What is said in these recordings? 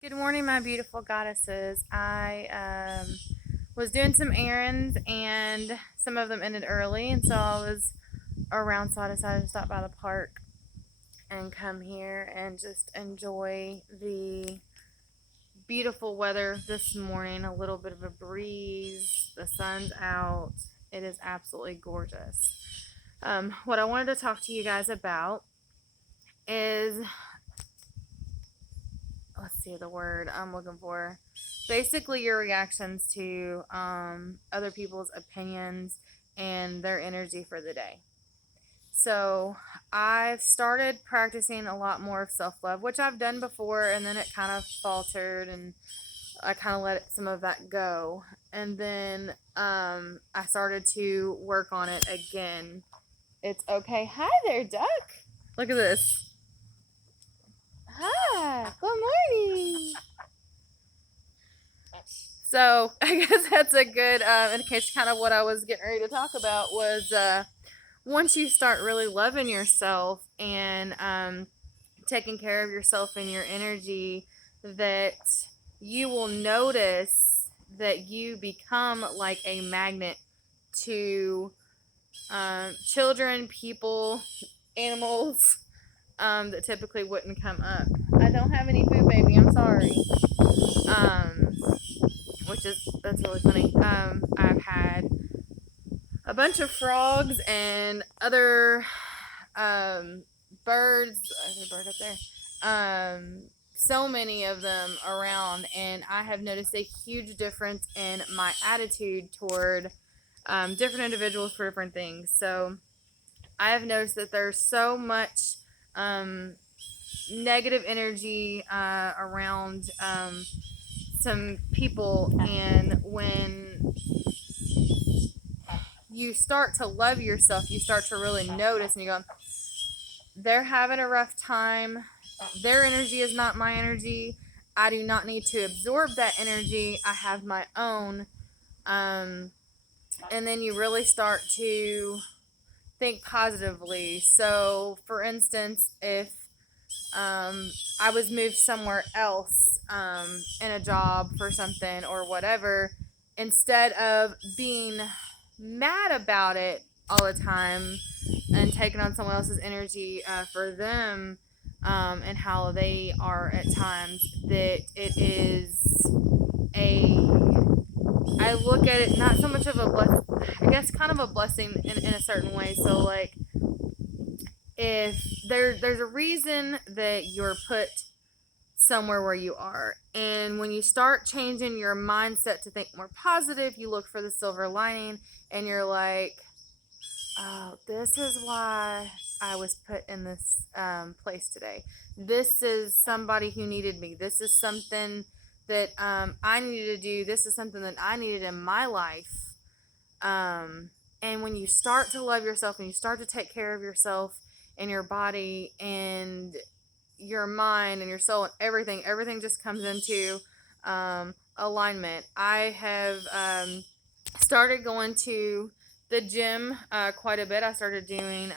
Good morning, my beautiful goddesses. I was doing some errands and some of them ended early, and so I was around, so I decided to stop by the park and come here and just enjoy the beautiful weather this morning. A little bit of a breeze, the sun's out. It is absolutely gorgeous. What I wanted to talk to you guys about is, let's see the word I'm looking for. Basically, your reactions to other people's opinions and their energy for the day. So, I've started practicing a lot more of self love, which I've done before, and then it kind of faltered, and I kind of let some of that go. And then I started to work on it again. It's okay. Hi there, Duck. Look at this. Hi. Good morning. So I guess that's a good indication. Kind of what I was getting ready to talk about was once you start really loving yourself and taking care of yourself and your energy, that you will notice that you become like a magnet to children, people, animals that typically wouldn't come up. I don't have any food, baby. I'm sorry. Um, that's really funny. I've had a bunch of frogs and other birds. There's a bird up there. So many of them around, and I have noticed a huge difference in my attitude toward different individuals for different things. So I have noticed that there's so much negative energy around some people, and when you start to love yourself, you start to really notice, and you go, they're having a rough time. Their energy is not my energy. I do not need to absorb that energy. I have my own. And then you really start to think positively. So, for instance, if I was moved somewhere else in a job for something or whatever, instead of being mad about it all the time and taking on someone else's energy for them and how they are at times, that it is a, I look at it not so much of a blessing, I guess kind of a blessing in a certain way. So like, if there's a reason that you're put somewhere where you are, and when you start changing your mindset to think more positive, you look for the silver lining, and you're like, oh, this is why I was put in this place today. This is somebody who needed me. This is something that I needed to do. This is something that I needed in my life. And when you start to love yourself and you start to take care of yourself and your body and your mind and your soul and everything just comes into alignment. I have started going to the gym quite a bit. I started doing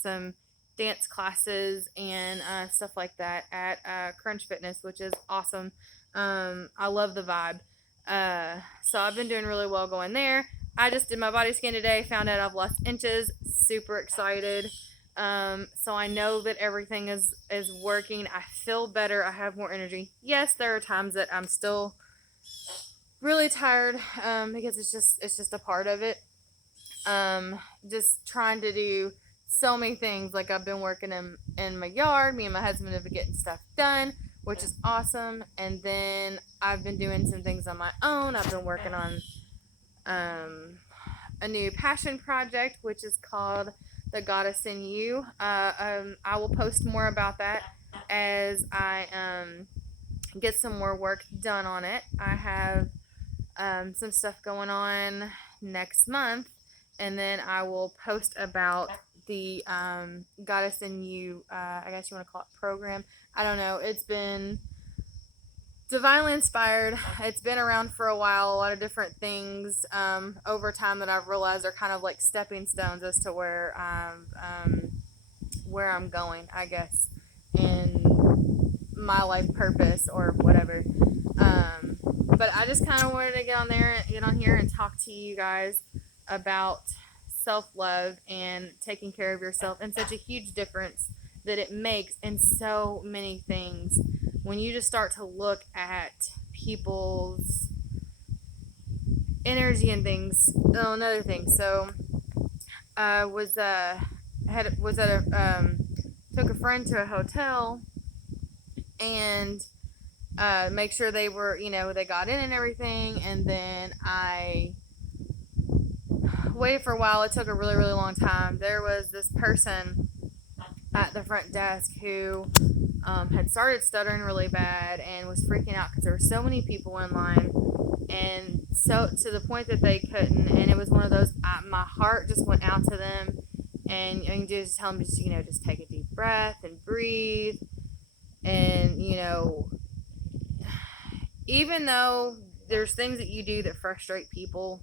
some dance classes and stuff like that at Crunch Fitness, which is awesome. I love the vibe. So I've been doing really well going there. I just did my body scan today, found out I've lost inches. Super excited. So I know that everything is working. I feel better. I have more energy. Yes, there are times that I'm still really tired because it's just a part of it. Just trying to do so many things. Like I've been working in my yard. Me and my husband have been getting stuff done, which is awesome. And then I've been doing some things on my own. I've been working on a new passion project, which is called The Goddess in You. I will post more about that as I get some more work done on it. I have some stuff going on next month, and then I will post about the Goddess in You, I guess you want to call it program. I don't know. It's been divinely inspired. It's been around for a while. A lot of different things over time that I've realized are kind of like stepping stones as to where I'm going, I guess, in my life purpose or whatever. But I just kind of wanted to get on here and talk to you guys about self-love and taking care of yourself, and such a huge difference that it makes in so many things when you just start to look at people's energy and things. Oh, another thing. So, was was at a took a friend to a hotel and make sure they were, they got in and everything, and then I waited for a while. It took a really, really long time. There was this person at the front desk who had started stuttering really bad and was freaking out because there were so many people in line, and so to the point that they couldn't. And it was one of those. My heart just went out to them, and just tell them, just take a deep breath and breathe, and even though there's things that you do that frustrate people,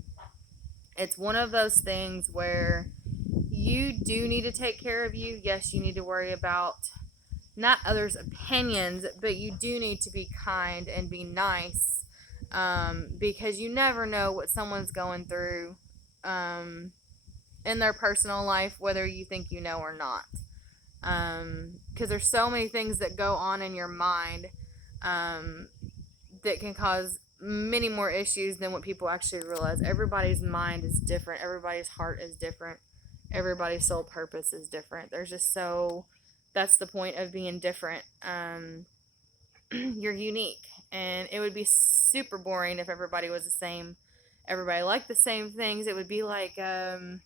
it's one of those things where you do need to take care of you. Yes, you need to worry about not others' opinions, but you do need to be kind and be nice, because you never know what someone's going through in their personal life, whether you think you know or not. Because there's so many things that go on in your mind that can cause many more issues than what people actually realize. Everybody's mind is different. Everybody's heart is different. Everybody's soul purpose is different. That's the point of being different. You're unique, and it would be super boring if everybody was the same. Everybody liked the same things. It would be like, I don't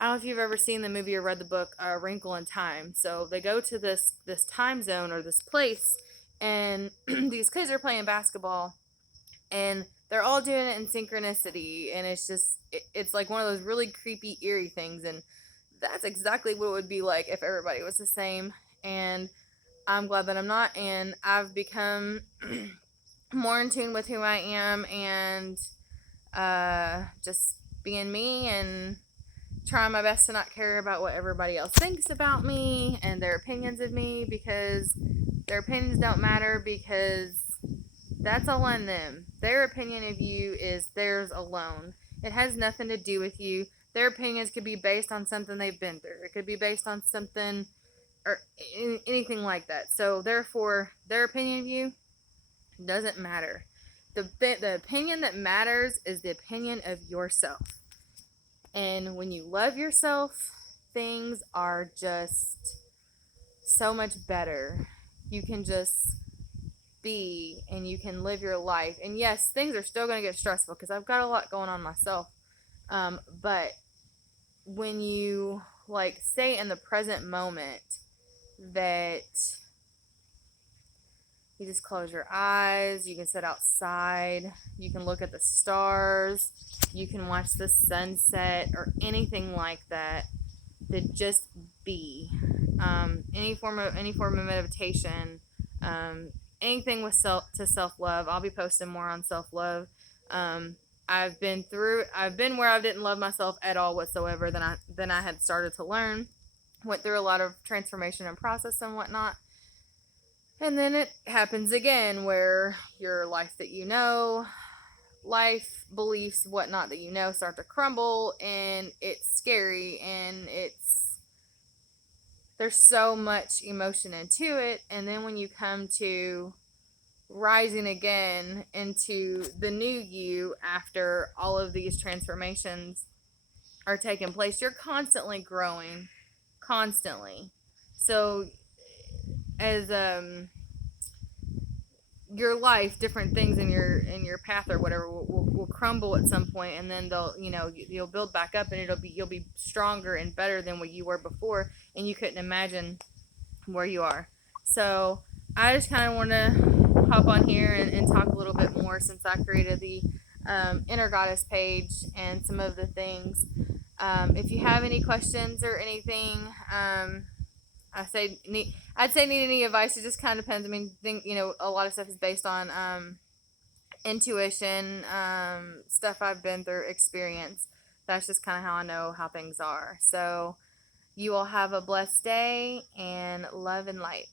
know if you've ever seen the movie or read the book, Wrinkle in Time. So they go to this time zone or this place, and these kids are playing basketball, and they're all doing it in synchronicity, and it's like one of those really creepy, eerie things, and that's exactly what it would be like if everybody was the same. And I'm glad that I'm not, and I've become more in tune with who I am, and just being me and trying my best to not care about what everybody else thinks about me and their opinions of me, because their opinions don't matter, because that's all on them. Their opinion of you is theirs alone. It has nothing to do with you. Their opinions could be based on something they've been through. It could be based on something or anything like that. So therefore, their opinion of you doesn't matter. The opinion that matters is the opinion of yourself. And when you love yourself, things are just so much better. You can just be, and you can live your life. And yes, things are still going to get stressful because I've got a lot going on myself. But when you stay in the present moment, that you just close your eyes, you can sit outside, you can look at the stars, you can watch the sunset or anything like that. That just be. Any form of meditation, anything with self-love. I'll be posting more on self-love. I've been where I didn't love myself at all whatsoever. Then I had started to learn, went through a lot of transformation and process and whatnot. And then it happens again where your life beliefs, whatnot that start to crumble, and it's scary, and there's so much emotion into it. And then when you come to rising again into the new you after all of these transformations are taking place, you're constantly growing, constantly. So as your life, different things in your path or whatever will crumble at some point, and then you'll build back up, and you'll be stronger and better than what you were before, and you couldn't imagine where you are. So I just kind of want to hop on here and talk a little bit more, since I created the Inner Goddess page and some of the things. If you have any questions or anything, I'd say need any advice. It just kind of depends. I mean, a lot of stuff is based on intuition, stuff I've been through, experience. That's just kind of how I know how things are. So you all have a blessed day, and love and light.